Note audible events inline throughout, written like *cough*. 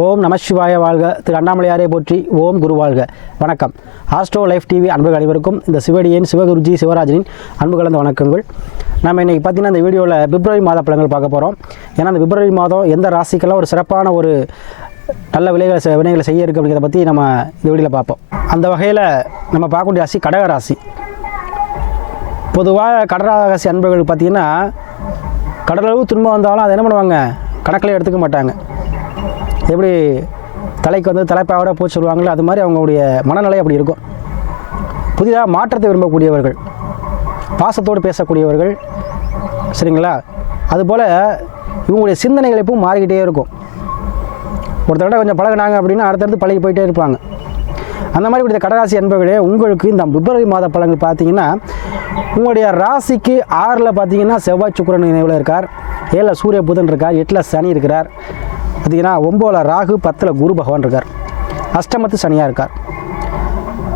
ஓம் நமசிவாய வாழ்க. திரு அண்ணாமலையாரே போற்றி ஓம் குரு வாழ்க. வணக்கம். ஆஸ்ட்ரோ லைஃப் டிவி அன்புகள் அனைவருக்கும் இந்த சிவடியின் சிவகுருஜி சிவராஜனின் அன்பு கலந்த வணக்கங்கள். நம்ம இன்றைக்கி பார்த்தீங்கன்னா இந்த வீடியோவில் பிப்ரவரி மாத பழங்கள் பார்க்க போகிறோம் ஏன்னா இந்த பிப்ரவரி மாதம் எந்த ராசிக்கெல்லாம் ஒரு சிறப்பான ஒரு நல்ல விலைகளை செ- வினைகளை செய்ய இருக்குது அப்படிங்கிறத பற்றி நம்ம இந்த வீடியோவில் பார்ப்போம். அந்த வகையில் நம்ம பார்க்கக்கூடிய ராசி கடக ராசி. பொதுவாக கடகராசி அன்பர்கள் பார்த்திங்கன்னா கடலளவு துன்பம் வந்தாலும் அதை என்ன பண்ணுவாங்க? கணக்கில் எடுத்துக்க மாட்டாங்க. எப்படி தலைக்கு வந்து தலைப்பாவோட பூச்சி சொல்லுவாங்களோ அது மாதிரி அவங்களுடைய மனநிலை அப்படி இருக்கும். புதிதாக மாற்றத்தை விரும்பக்கூடியவர்கள் பாசத்தோடு பேசக்கூடியவர்கள் சரிங்களா? அதுபோல் இவங்களுடைய சிந்தனைகள் எப்பவும் மாறிக்கிட்டே இருக்கும். ஒருத்தரோட கொஞ்சம் பழகுனாங்க அப்படின்னா அடுத்தடுத்து பழகி போயிட்டே இருப்பாங்க. அந்த மாதிரி இப்படி கடராசி அன்பர்களே உங்களுக்கு இந்த பிப்ரவரி மாத பழங்கள் பார்த்தீங்கன்னா உங்களுடைய ராசிக்கு ஆறில் பார்த்தீங்கன்னா செவ்வாய் சுக்கிரன் நினைவில் இருக்கார். ஏழில் சூரிய புதன் இருக்கார். எட்டில் சனி இருக்கிறார். பார்த்தீங்கன்னா ஒம்போல ராகு பத்தில் குரு பகவான் இருக்கார். அஷ்டமத்து சனியாக இருக்கார்.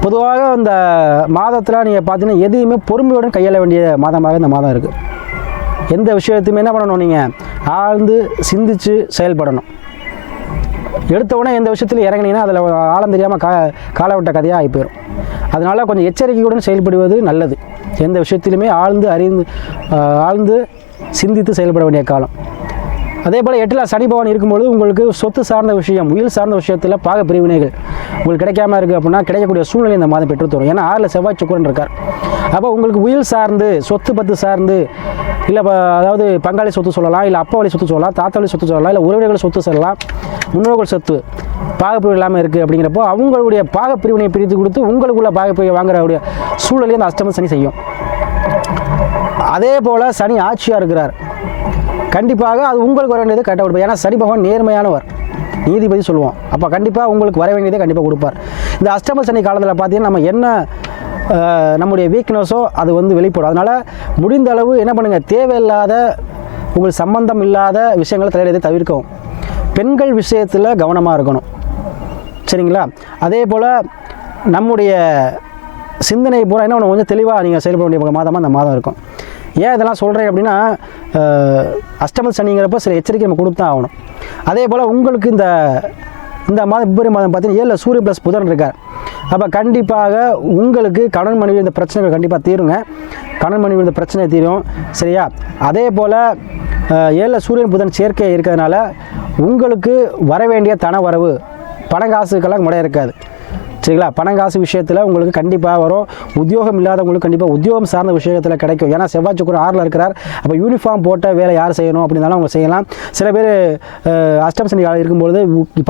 பொதுவாக இந்த மாதத்தில் நீங்கள் பார்த்தீங்கன்னா எதையுமே பொறுமையுடன் கையாள வேண்டிய மாதமாக இந்த மாதம் இருக்குது எந்த விஷயத்தையுமே என்ன பண்ணணும் நீங்கள் ஆழ்ந்து சிந்திச்சு செயல்படணும். எடுத்த உடனே எந்த விஷயத்தில் இறங்குனீங்கன்னா அதில் ஆழம் தெரியாமல் கா காலவிட்ட கதையாக ஆகி போயிடும் அதனால் கொஞ்சம் எச்சரிக்கையுடன் செயல்படுவது நல்லது. எந்த விஷயத்திலுமே ஆழ்ந்து அறிந்து ஆழ்ந்து சிந்தித்து செயல்பட வேண்டிய காலம். அதே போல் எட்டில் சனி பவன் இருக்கும்பொழுது உங்களுக்கு சொத்து சார்ந்த விஷயம் உயிர் சார்ந்த விஷயத்தில் பாக பிரிவினைகள் உங்களுக்கு கிடைக்காம இருக்குது அப்படின்னா கிடைக்கக்கூடிய சூழ்நிலை இந்த மாதம் பெற்று தரும். ஏன்னா ஆறில் செவ்வாய் சுக்கரன் இருக்கார். அப்போ உங்களுக்கு உயிர் சார்ந்து சொத்து பத்து சார்ந்து இல்லை அதாவது பங்காளி சொத்து சொல்லலாம் இல்லை அப்பா வழி சொத்து சொல்லலாம் தாத்தா வழி சொத்து சொல்லலாம் இல்லை உறவினர்கள் சொத்து சொல்லலாம் முன்னோர்கள் சொத்து பாகப்பிரிவு இல்லாமல் இருக்குது அப்படிங்கிறப்போ அவங்களுடைய பாகப்பிரிவினை பிரித்து கொடுத்து உங்களுக்குள்ள பாகப்பிரிவை வாங்குறவுடைய சூழலையும் அந்த அஷ்டம சனி செய்யும். அதே போல் சனி ஆட்சியாக இருக்கிறார். கண்டிப்பாக அது உங்களுக்கு வர வேண்டியது கரெக்டாக கொடுப்பார். ஏன்னா சனி பகவான் நேர்மையானவர். நீதிபதி சொல்லுவோம். அப்போ கண்டிப்பாக உங்களுக்கு வர வேண்டியதை கண்டிப்பாக கொடுப்பார். இந்த அஷ்டம சனி காலத்தில் பார்த்தீங்கன்னா நம்ம என்ன நம்முடைய வீக்னஸோ அது வந்து வெளிப்படும். அதனால் முடிந்த அளவு என்ன பண்ணுங்கள் தேவையில்லாத உங்களுக்கு சம்பந்தம் இல்லாத விஷயங்களை தலையிடத்தை தவிர்க்கவும். பெண்கள் விஷயத்தில் கவனமாக இருக்கணும். சரிங்களா? அதே போல் நம்முடைய சிந்தனை பூரா என்ன ஒன்று கொஞ்சம் தெளிவாக நீங்கள் செயல்பட வேண்டிய மாதமாக அந்த மாதம் இருக்கும். ஏன் இதெல்லாம் சொல்கிறேன் அப்படின்னா அஹ், அஷ்டம சனிங்கிறப்ப சில எச்சரிக்கை நம்ம கொடுத்து தான் ஆகணும். அதே போல் உங்களுக்கு இந்த இந்த மாதம் பிப்ரவரி மாதம் பார்த்தீங்கன்னா ஏழில் சூரிய ப்ளஸ் புதன் இருக்கார். அப்போ கண்டிப்பாக உங்களுக்கு கடன் மனைவி இந்த பிரச்சனைகள் கண்டிப்பாக தீருங்க. கடன் மனைவி இந்த பிரச்சனை தீரும். சரியா? அதே போல் ஏழில் சூரியன் புதன் சேர்க்கை இருக்கிறதுனால உங்களுக்கு வர வேண்டிய தன வரவு பணங்காசுக்கெல்லாம் முறை இருக்காது. சரிங்களா? பணம் காசு விஷயத்தில் உங்களுக்கு கண்டிப்பாக வரும். உத்தியோகம் இல்லாதவங்களுக்கு கண்டிப்பாக உத்தியோகம் சார்ந்த விஷயத்தில் கிடைக்கும். ஏன்னா செவ்வாய் சுக்கரன் ஆறில் இருக்கிறார். அப்போ யூனிஃபார்ம் போட்ட வேலை யார் செய்யணும் அப்படின்னாலும் அவங்க செய்யலாம். சில பேர் அஷ்டம் சனி காலம் இருக்கும்பொழுது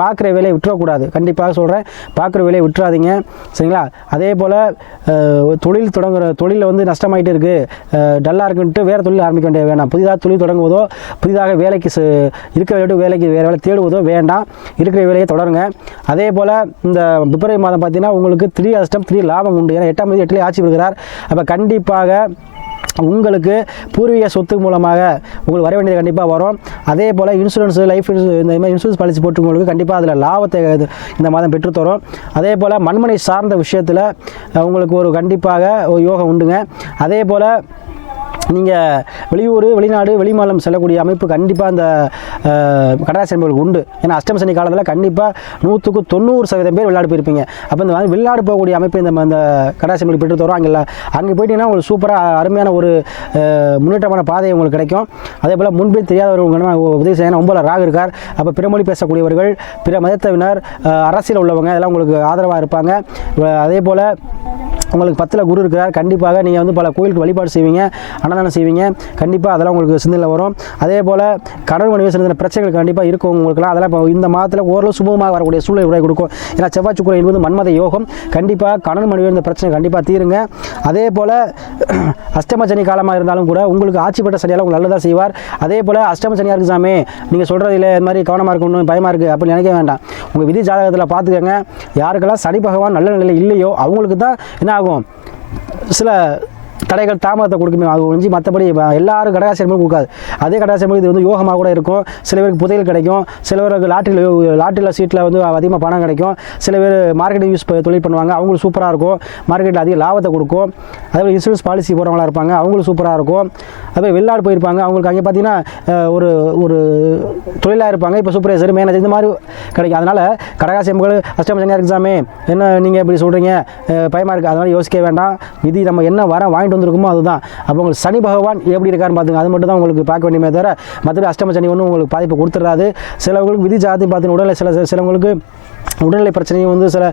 பார்க்குற வேலையை விட்டுறக்கூடாது. கண்டிப்பாக சொல்கிறேன் பார்க்குற வேலையை விட்டுறாதீங்க. சரிங்களா? அதே போல் தொழில் தொடங்குற தொழிலில் வந்து நஷ்டமாயிட்டு இருக்குது டல்லாக இருக்குன்ட்டு வேறு தொழில் ஆரம்பிக்க வேண்டிய வேண்டாம் புதிதாக தொழில் தொடங்குவதோ புதிதாக வேலைக்கு இருக்கிற வேலைக்கு வேறு வேலை தேடுவதோ வேண்டாம். இருக்கிற வேலையை தொடருங்க. அதே போல் இந்த பிப்ரவரி மாதம் பார்த்தீங்கன்னா உங்களுக்கு த்ரீ அஷ்டம் த்ரீ லாபம் உண்டு. ஏன்னா எட்டாம் தேதி எட்டுலேயே ஆட்சி பெறுகிறார். அப்போ கண்டிப்பாக உங்களுக்கு பூர்வீக சொத்து மூலமாக உங்களுக்கு வர வேண்டியது கண்டிப்பாக வரும். அதே போல் இன்சூரன்ஸ் லைஃப் இன்சூரன்ஸ் இந்த மாதிரி இன்சூரன்ஸ் பாலிசி போட்டுங்களுக்கு கண்டிப்பாக அதில் லாபத்தை இந்த மாதம் பெற்றுத்தரும் அதே போல் மண்மனை சார்ந்த விஷயத்தில் உங்களுக்கு ஒரு கண்டிப்பாக ஒரு யோகம் உண்டுங்க. அதே போல் நீங்கள் வெளியூர் வெளிநாடு வெளிமாநிலம் செல்லக்கூடிய அமைப்பு கண்டிப்பாக அந்த அஹ், கடராசி உண்டு. ஏன்னா அஷ்டம சனி காலத்தில் கண்டிப்பாக நூற்றுக்கு தொண்ணூறு சதவீதம் பேர் வெளிநாடு போயிருப்பீங்க. அப்போ இந்த மாதிரி வெளிநாடு போகக்கூடிய அமைப்பு இந்த அந்த கடராசி என்பவர்களுக்கு பெற்று தரும் அங்கே அங்கே போயிட்டீங்கன்னா உங்களுக்கு சூப்பராக அருமையான ஒரு முன்னேற்றமான பாதை உங்களுக்கு கிடைக்கும். அதே போல் முன்பே தெரியாதவர்கள் உதவி செய்யணும் ஒன்பதில் ராகு இருக்கார். அப்போ பிறமொழி பேசக்கூடியவர்கள் பிற மதத்தவினர் அரசியல் உள்ளவங்க இதெல்லாம் உங்களுக்கு ஆதரவாக இருப்பாங்க. அதே போல் உங்களுக்கு பத்தில் குரு இருக்கிறார் கண்டிப்பாக நீங்கள் வந்து பல கோயிலுக்கு வழிபாடு செய்வீங்க அன்னதானம் செய்வீங்க. கண்டிப்பாக அதெல்லாம் உங்களுக்கு சிந்தனையில் வரும். அதே போல் கடல் மனைவி சிந்தனை பிரச்சனைகள் கண்டிப்பாக இருக்கும் உங்களுக்குலாம் அதெல்லாம் இப்போ இந்த மாதத்தில் ஓரளவு சுபமாக வரக்கூடிய சூழ்நிலை உடைய கொடுக்கும். ஏன்னா செவ்வாய் சுக்கிரன் என்பது மன்மத யோகம். கண்டிப்பாக கடன் மனைவி இந்த பிரச்சனை கண்டிப்பாக தீருங்க. அதே போல் *clears throat* அஷ்டமசனி காலமாக இருந்தாலும் கூட உங்களுக்கு ஆட்சிப்பட்ட பெற்ற சனியால் உங்களுக்கு நல்லதாக செய்வார். அதே போல் அஷ்டமசனியாக சனியாக சாமி நீங்கள் சொல்கிறது இல்லை இது மாதிரி கவனமாக இருக்கணும் பயமாக இருக்குது அப்படின்னு நினைக்க வேண்டாம். உங்கள் விதி ஜாதகத்தில் பார்த்துக்கங்க. யாருக்கெல்லாம் சனி பகவான் நல்ல நிலையில் இல்லையோ அவங்களுக்கு தான் என்ன ஆகும். சில தடைகள் தாமதத்தை கொடுக்குமே அது ஒழிஞ்சு மற்றபடி எல்லாரும் கடகாசி கொடுக்காது. அதே கடகாசி இது வந்து யோகமாக கூட இருக்கும். சில பேருக்கு புதையல் கிடைக்கும். சில பேருக்கு லாட்டரியில் லாட்டரியில் சீட்டில் வந்து அதிகமாக பணம் கிடைக்கும். சில பேர் மார்க்கெட்டிங் யூஸ் தொழில் பண்ணுவாங்க. அவங்களுக்கு சூப்பராக இருக்கும். மார்க்கெட்டில் அதிக லாபத்தை கொடுக்கும். அதே மாதிரி இன்சூரன்ஸ் பாலிசி போகிறவங்களா இருப்பாங்க. அவங்களுக்கு சூப்பராக இருக்கும். அதே வெளிநாடு போயிருப்பாங்க. அவங்களுக்கு அங்கே பார்த்தீங்கன்னா ஒரு ஒரு தொழிலாக இருப்பாங்க. இப்போ சூப்பர்வைசர் மேனேஜர் இந்த மாதிரி கிடைக்கும். அதனால் கடகாசி என்பது அஷ்டம சனியாக என்ன நீங்கள் இப்படி சொல்கிறீங்க பயமாக இருக்குது அதனால் யோசிக்க வேண்டாம். விதி நம்ம என்ன வர வாங்கிட்டு வந்து வந்திருக்குமோ அதுதான். அப்போ உங்களுக்கு சனி பகவான் எப்படி இருக்காருன்னு பார்த்துங்க அது மட்டும் தான் உங்களுக்கு பார்க்க வேண்டியமே தவிர மற்றபடி அஷ்டம சனி ஒன்றும் உங்களுக்கு பாதிப்பு கொடுத்துடாது சிலவங்களுக்கு விதி ஜாதி பார்த்து உடலை சில சிலவங்களுக்கு உடல்நிலை பிரச்சனையும் வந்து சில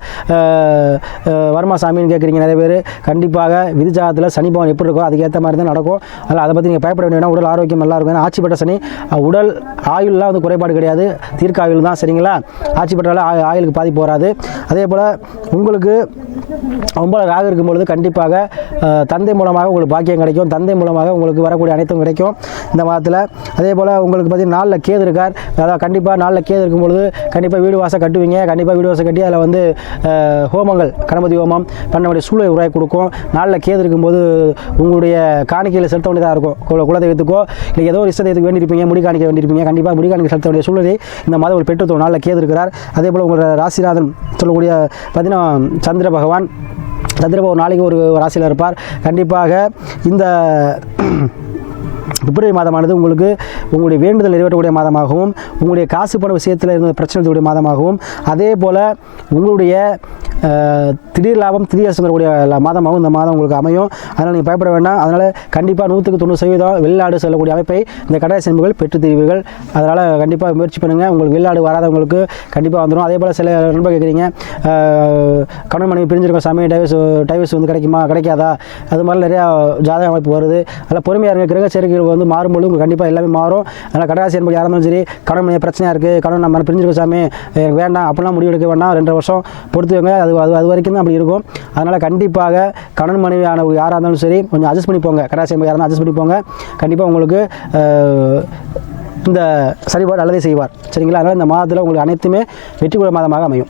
வர்மா வருமா சாமின்னு கேட்குறீங்க நிறைய பேர். கண்டிப்பாக விதிஜாதத்தில் சனி பவன் எப்படி இருக்கோ அதுக்கேற்ற மாதிரி தான் நடக்கும். அதில் அதை பற்றி நீங்கள் பயப்பட வேண்டிய உடல் ஆரோக்கியம் நல்லா இருக்கும். ஏன்னா ஆட்சி பெற்ற சனி உடல் ஆயுள்லாம் வந்து குறைபாடு கிடையாது. தீர்க்க ஆயுள் தான் சரிங்களா? ஆட்சி பெற்றால ஆயு- ஆயுளுக்கு பாதிப்பு வராது அதே போல் உங்களுக்கு ஒன்பது இருக்கும் இருக்கும்பொழுது கண்டிப்பாக தந்தை மூலமாக உங்களுக்கு பாக்கியம் கிடைக்கும். தந்தை மூலமாக உங்களுக்கு வரக்கூடிய அனைத்தும் கிடைக்கும். இந்த மாதத்தில். அதே போல் உங்களுக்கு பார்த்தீங்கன்னா நாளில் கேது இருக்கார். அதாவது கண்டிப்பாக நாளில் கேது இருக்கும் பொழுது கண்டிப்பாக வீடு வாசல் கட்டுவீங்க. கண்டிப்பாக வீடியோஸை கட்டி அதில் வந்து ஹோமங்கள் கணபதி ஹோமம் பண்ண வேண்டிய சூழலை உருவாக்கி கொடுக்கும். நாளில் கேது இருக்கும்போது உங்களுடைய காணிக்கையில் செலுத்த வேண்டியதாக இருக்கும். குல குலதெய்வத்துக்கோ இல்லை ஏதோ ஒரு இஷ்டத்துக்கு வேண்டியிருப்பீங்க முடி காணிக்க வேண்டியிருப்பீங்க கண்டிப்பாக முடி காணிக்க செலுத்த வேண்டிய சூழலை இந்த மாதம் ஒரு பெற்றுத்தோம் நாளில் கேது இருக்கிறார். அதே போல் உங்களோட ராசிநாதன் சொல்லக்கூடிய பார்த்தீங்கன்னா சந்திர பகவான் சந்திரபாபு ஒரு நாளைக்கு ஒரு ராசியில் இருப்பார். கண்டிப்பாக இந்த பிப்ரவரி மாதமானது உங்களுக்கு உங்களுடைய வேண்டுதல் நிறைவேற்றக்கூடிய மாதமாகவும் உங்களுடைய காசு பண விஷயத்தில் இருந்த பிரச்சனை மாதமாகவும் அதே போல் உங்களுடைய திடீர் லாபம் திடீர் நஷ்டம் தரக்கூடிய மாதமாகவும் இந்த மாதம் உங்களுக்கு அமையும். அதனால் நீங்கள் பயப்பட வேண்டாம். அதனால் கண்டிப்பாக நூற்றுக்கு தொண்ணூறு சதவீதம் வெளிநாடு செல்லக்கூடிய அமைப்பை இந்த கடை செம்புகள் பெற்று தருவீர்கள். அதனால் கண்டிப்பாக முயற்சி பண்ணுங்கள் உங்களுக்கு வெளிநாடு வராதவங்களுக்கு கண்டிப்பாக வந்துடும் அதே போல் சில நண்பர் கேட்குறீங்க கணவன் மனைவி பிரிஞ்சிருக்க சமயம் டைவர்ஸ் டைவர்ஸ் வந்து கிடைக்குமா கிடைக்காதா? அது மாதிரி நிறையா ஜாதக அமைப்பு வருது. அதில் பொறுமையாக இருங்க. கிரக சேர்க்கைகள் வந்து மாறும்போது உங்களுக்கு கண்டிப்பாக எல்லாமே மாறும். அதனால் கடகாசி என்பது யாராக இருந்தாலும் சரி கடன் மனைவி பிரச்சனையாக இருக்குது கடன் நம்ம பிரிஞ்சிருக்க சாமி. வேண்டாம் அப்படிலாம் முடிவு எடுக்க வேண்டாம். ரெண்டு வருஷம் பொறுத்துவங்க அது அது அது வரைக்கும் தான் அப்படி இருக்கும். அதனால் கண்டிப்பாக கடன் மனைவியான யாராக இருந்தாலும் சரி கொஞ்சம் அட்ஜஸ்ட் பண்ணி போங்க. கடகாசி என்பது யாராக அட்ஜஸ்ட் பண்ணி போங்க. கண்டிப்பாக உங்களுக்கு இந்த சரிபாடு நல்லதே செய்வார். சரிங்களா? அதனால் இந்த மாதத்தில் உங்களுக்கு அனைத்துமே வெற்றி மாதமாக அமையும்.